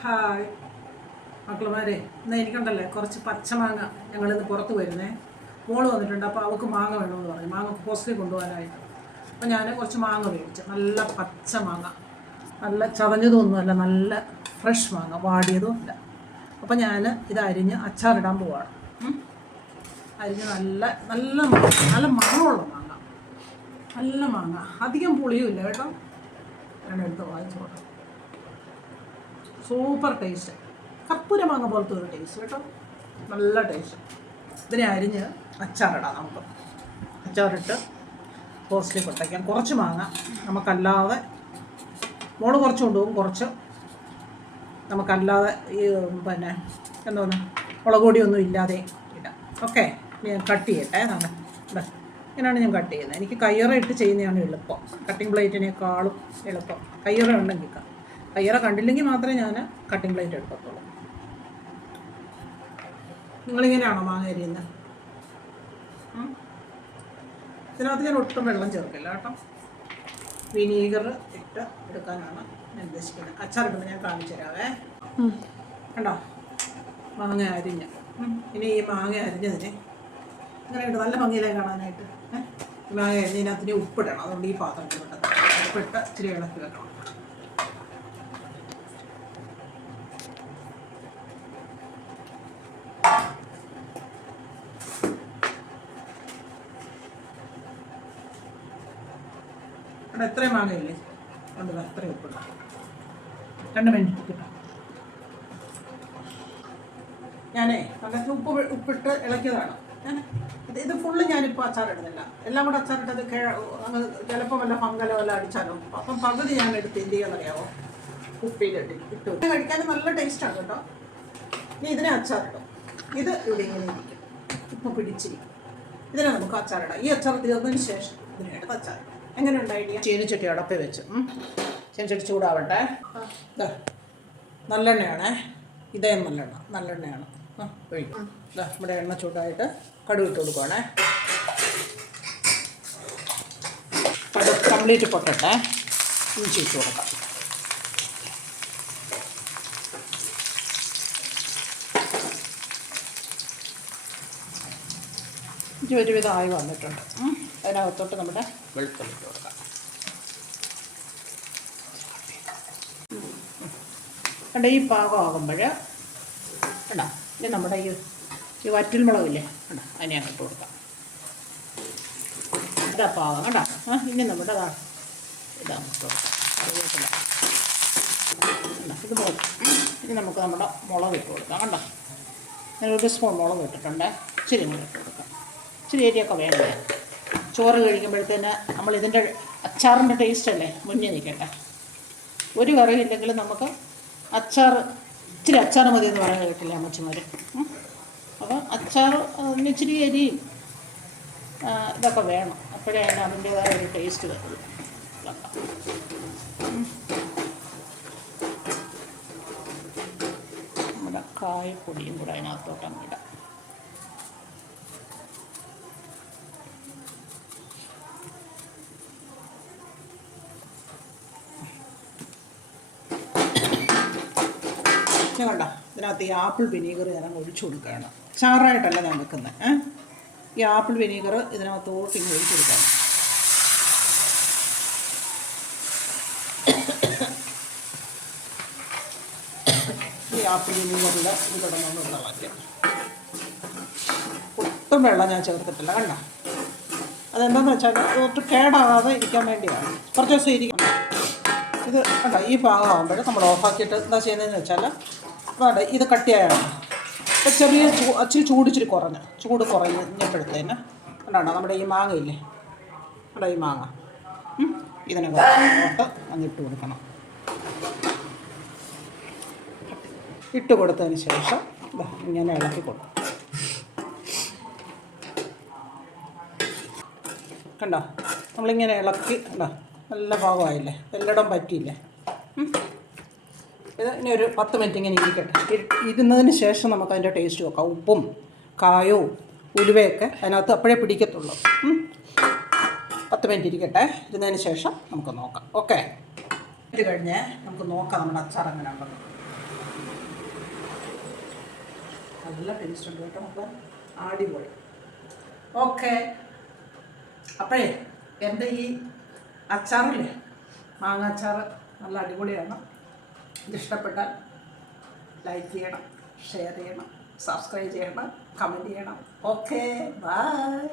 Hi മക്കളുമാരെ, എന്നാൽ എനിക്കുണ്ടല്ലേ കുറച്ച് പച്ചമാങ്ങ ഞങ്ങളിന്ന് പുറത്ത് വരുന്നേ. മോള് വന്നിട്ടുണ്ട്, അപ്പോൾ അവൾക്ക് മാങ്ങ വേണമെന്ന് പറഞ്ഞു, മാങ്ങ ഹോസ്റ്റലിൽ കൊണ്ടുപോകാനായിട്ട്. അപ്പോൾ ഞാൻ കുറച്ച് മാങ്ങ മേടിച്ചു, നല്ല പച്ച മാങ്ങ, നല്ല ചതഞ്ഞതൊന്നുമല്ല, നല്ല ഫ്രഷ് മാങ്ങ, വാടിയതും അല്ല. അപ്പോൾ ഞാൻ ഇത് അരിഞ്ഞ് അച്ചാറിടാൻ പോവാണ്. അരിഞ്ഞ് നല്ല നല്ല നല്ല മണമുള്ള മാങ്ങ, നല്ല മാങ്ങ, അധികം പുളിയുമില്ല കേട്ടോ. ഞാൻ എടുത്ത് വാങ്ങിച്ചോട്ടെ. സൂപ്പർ ടേസ്റ്റ്, കപ്പൂര മാങ്ങ പോലത്തെ ഒരു ടേസ്റ്റ് കേട്ടോ, നല്ല ടേസ്റ്റ്. ഇതിനെ അരിഞ്ഞ് അച്ചാറിടാം നമുക്ക്. അച്ചാറിട്ട് ഹോസ്റ്റലിൽ കൊട്ടയ്ക്കാം. കുറച്ച് മാങ്ങ നമുക്കല്ലാതെ, മോള് കുറച്ച് കൊണ്ടുപോകും, കുറച്ച് നമുക്കല്ലാതെ ഈ പിന്നെ എന്തോന്ന് മുളക് പൊടിയൊന്നും ഇല്ലാതെ ഇടാം. ഓക്കെ, ഞാൻ കട്ട് ചെയ്യട്ടെ. ഇങ്ങനെയാണ് ഞാൻ കട്ട് ചെയ്യുന്നത്. എനിക്ക് കയ്യറ ഇട്ട് ചെയ്യുന്നതാണ് എളുപ്പം, കട്ടിംഗ് പ്ലേറ്റിനേക്കാളും എളുപ്പം. കയ്യറ ഉണ്ടെങ്കിൽ കയ്യറ കണ്ടില്ലെങ്കിൽ മാത്രമേ ഞാൻ കട്ടിംഗ് പ്ലേറ്റ് എടുക്കത്തുള്ളൂ. നിങ്ങളിങ്ങനെയാണോ മാങ്ങ അരിയുന്നത്? ഇതിനകത്ത് ഞാൻ ഒട്ടും വെള്ളം ചേർക്കില്ല കേട്ടോ. വിനീഗർ ഇട്ട് എടുക്കാനാണ് ഞാൻ ഉദ്ദേശിക്കുന്നത്. അച്ചാറിടുമ്പോൾ ഞാൻ കാണിച്ചു തരാവേ. കണ്ടോ, മാങ്ങ അരിഞ്ഞ്. ഇനി ഈ മാങ്ങ അരിഞ്ഞതിന് ഇങ്ങനെ ഇട്ട് നല്ല ഭംഗിയിലേ കാണാനായിട്ട്. മാങ്ങ അരിഞ്ഞതിനകത്തിന് ഉപ്പിടണം. അതുകൊണ്ട് ഈ പാത്രം ഇട്ടിട്ട് ഉപ്പിട്ട് ഇച്ചിരി ഇളക്കി വെക്കണം. അവിടെ എത്രയും മാങ്ങയില്ലേ, അതുകൊണ്ട് അത്രയും ഉപ്പിടാം. 2 മിനിറ്റ് കിട്ടാം. ഞാനേ അതിനകത്ത് ഉപ്പിട്ട് ഇളക്കിയതാണ്. ഇത് ഫുള്ള് ഞാനിപ്പോൾ അച്ചാറിടുന്നില്ല, എല്ലാം കൂടെ അച്ചാറിട്ടത് അങ്ങ് ചിലപ്പോൾ വല്ല ഫംഗലോ വല്ല അടിച്ചാലോ. അപ്പം പകുതി ഞാൻ എടുത്ത് എന്ത് ചെയ്യാന്നറിയാമോ, ഇട്ട് കഴിക്കാനും നല്ല ടേസ്റ്റാണ് കേട്ടോ. ഇനി ഇതിനെ അച്ചാറിടും. ഇത് ഇവിടെ ഇങ്ങനെ ഇരിക്കും, ഇപ്പം പിടിച്ചിരിക്കും. ഇതിനെ നമുക്ക് അച്ചാറിടാം. ഈ അച്ചാർ തീർന്നതിന് ശേഷം ഇതിനെടുത്ത് അച്ചാറിടാം. എങ്ങനെയുണ്ട് ഐഡിയ? ചീനിച്ചട്ടി അടപ്പി വെച്ച്, ചീനിച്ചട്ടി ചൂടാവട്ടെ. നല്ലെണ്ണയാണേ, ഇതേ നല്ലെണ്ണയാണ്. ഒഴിക്കും. നമ്മുടെ എണ്ണ ചൂടായിട്ട് കടുക് ഇട്ട് കൊടുക്കുവാണേ. കടുക് കംപ്ലീറ്റ് പൊട്ടട്ടെ. ഇഞ്ചി ഇട്ട് കൊടുക്കാം. ഇഞ്ചി ഒരുവിധം ആയി വന്നിട്ടുണ്ട്. അതിനകത്തോട്ട് നമ്മുടെ വെളുത്തുള്ളി ഇട്ട് കൊടുക്കാം. കണ്ട ഈ പാകമാകുമ്പോൾ കണ്ടോ, ഇനി നമ്മുടെ ഈ വറ്റൽ മുളകില്ലേ കണ്ടോ, അതിനെ അങ്ങ് ഇട്ട് കൊടുക്കാം. ഇതാ പാകം കണ്ടോ. ഇനി നമ്മുടെ ഇതാ ഇട്ട് കൊടുക്കാം. അറിയത്തില്ല ഇത് മുളക്. ഇനി നമുക്ക് നമ്മുടെ മുളക് ഇട്ട് കൊടുക്കാം. കണ്ടോ, ഞാൻ 1 സ്പൂൺ മുളക് ഇട്ടിട്ടുണ്ട്. ഇച്ചിരി കൂടെ ഇട്ട് കൊടുക്കാം. ഇച്ചിരി ഏരിയൊക്കെ വേണ്ടേ. ചോറ് കഴിക്കുമ്പോഴത്തേന് നമ്മളിതിൻ്റെ അച്ചാറിൻ്റെ ടേസ്റ്റല്ലേ മുന്നിൽ നിൽക്കട്ടെ. ഒരു കറിയില്ലെങ്കിൽ നമുക്ക് ഇച്ചിരി അച്ചാർ മതി എന്ന് പറയാൻ കേട്ടില്ല അമ്മച്ചിമാർ. അപ്പോൾ അച്ചാർ ഇച്ചിരി എരിയും ഇതൊക്കെ വേണം, അപ്പോഴേ അതിൻ്റേതായ ഒരു ടേസ്റ്റ് വരുള്ളൂ. നമ്മുടെ കായപ്പൊടിയും കൂടെ അതിനകത്തോട്ട് അങ്ങിടാം. ഞാൻ കണ്ട ഇതിനകത്ത് ഈ ആപ്പിൾ വിനീഗർ ഞാൻ ഒഴിച്ചു കൊടുക്കുകയാണ്. ചാറായിട്ടല്ല ഞാൻ വെക്കുന്നത്. ഈ ആപ്പിൾ വിനീഗർ ഇതിനകത്തോട്ട് ഇങ്ങനെ ഒഴിച്ചു കൊടുക്കുകയാണ്. ഈ ആപ്പിൾ വിനീഗറിൽ ഇത് കിടന്നൊന്ന് വെള്ളമാക്കി. ഒട്ടും വെള്ളം ഞാൻ ചേർത്തിട്ടില്ല. കണ്ട അതെന്താണെന്ന് വെച്ചാൽ ഒട്ടും കേടാകാതെ ഇരിക്കാൻ വേണ്ടിയാണ്. കുറച്ച് ദിവസം ഇരിക്കണം. ഇത് കണ്ട ഈ ഭാഗമാകുമ്പോൾ നമ്മൾ ഓഫാക്കിയിട്ട് എന്താ ചെയ്യുന്നതെന്ന് വെച്ചാൽ വേണ്ട, ഇത് കട്ടിയായാണ്. അപ്പോൾ ഇച്ചിരി ചൂട് കുറഞ്ഞപ്പോഴത്തേന് കണ്ടാണോ നമ്മുടെ ഈ മാങ്ങയില്ലേ, കണ്ടോ ഈ മാങ്ങ, ഇതിനകത്ത് അങ്ങിട്ട് കൊടുക്കണം. ഇട്ട് കൊടുത്തതിന് ശേഷം ഇങ്ങനെ ഇളക്കി കൊടുക്കും. കണ്ടോ നമ്മളിങ്ങനെ ഇളക്കി, കണ്ടോ നല്ല ഭാഗമായില്ലേ, എല്ലായിടം പറ്റിയില്ലേ. ഇത് ഇനി ഒരു 10 മിനിറ്റ് ഇങ്ങനെ ഇരിക്കട്ടെ. ഇരുന്നതിന് ശേഷം നമുക്ക് അതിൻ്റെ ടേസ്റ്റ് നോക്കാം. ഉപ്പും കായവും ഉലുവയൊക്കെ അതിനകത്ത് അപ്പോഴേ പിടിക്കത്തുള്ളൂ. 10 മിനിറ്റ് ഇരിക്കട്ടെ. ഇരുന്നതിന് ശേഷം നമുക്ക് നോക്കാം. ഓക്കെ, ഇത് കഴിഞ്ഞ് നമുക്ക് നോക്കാം നമ്മുടെ അച്ചാർ എങ്ങനെ ഉണ്ടെന്ന്. നല്ല ടേസ്റ്റ് ഉണ്ട് കേട്ടോ മക്കളെ, അടിപൊളി. ഓക്കെ, അപ്പോഴേ എൻ്റെ ഈ അച്ചാറില്ലേ, മാങ്ങ അച്ചാർ നല്ല അടിപൊളിയാണ്. ഇതിഷ്ടപ്പെട്ടാൽ ലൈക്ക് ചെയ്യണം, ഷെയർ ചെയ്യണം, സബ്സ്ക്രൈബ് ചെയ്യണം, കമൻറ്റ് ചെയ്യണം. Okay, by.